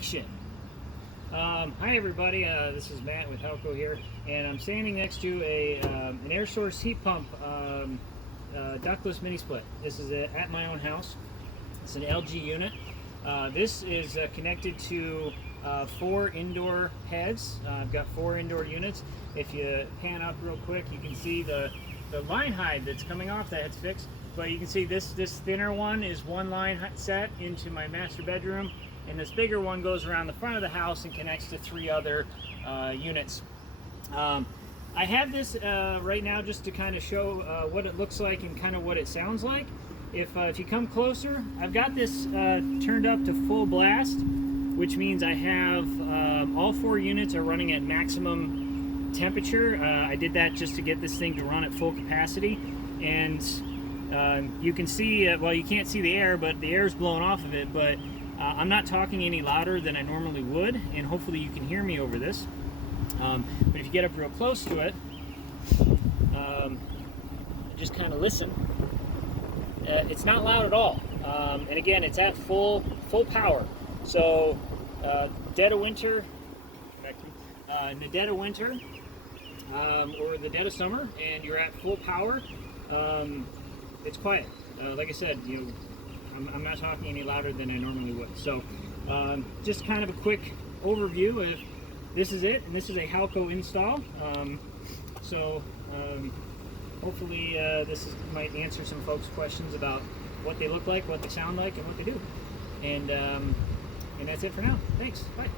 action. Hi everybody, this is Matt with Halco here, and I'm standing next to an air source heat pump ductless mini split. This is at my own house. It's an LG unit. This is connected to 4 indoor heads. I've got 4 indoor units. If you pan up real quick, you can see the line hide that's coming off. That head's fixed, but you can see this thinner one is one line set into my master bedroom, and this bigger one goes around the front of the house and connects to 3 other units. I have this right now just to kind of show what it looks like and kind of what it sounds like. If you come closer, I've got this turned up to full blast, which means I have all 4 units are running at maximum temperature. I did that just to get this thing to run at full capacity, and you can see, well, you can't see the air, but the air is blowing off of it, but I'm not talking any louder than I normally would, and hopefully you can hear me over this. But if you get up real close to it, just kind of listen. It's not loud at all, and again, it's at full power. So dead of winter, in the dead of winter or the dead of summer, and you're at full power, it's quiet. Like I said, I'm not talking any louder than I normally would. So just kind of a quick overview of this is it, and this is a Halco install. Hopefully this might answer some folks' questions about what they look like, what they sound like, and what they do. And that's it for now. Thanks. Bye.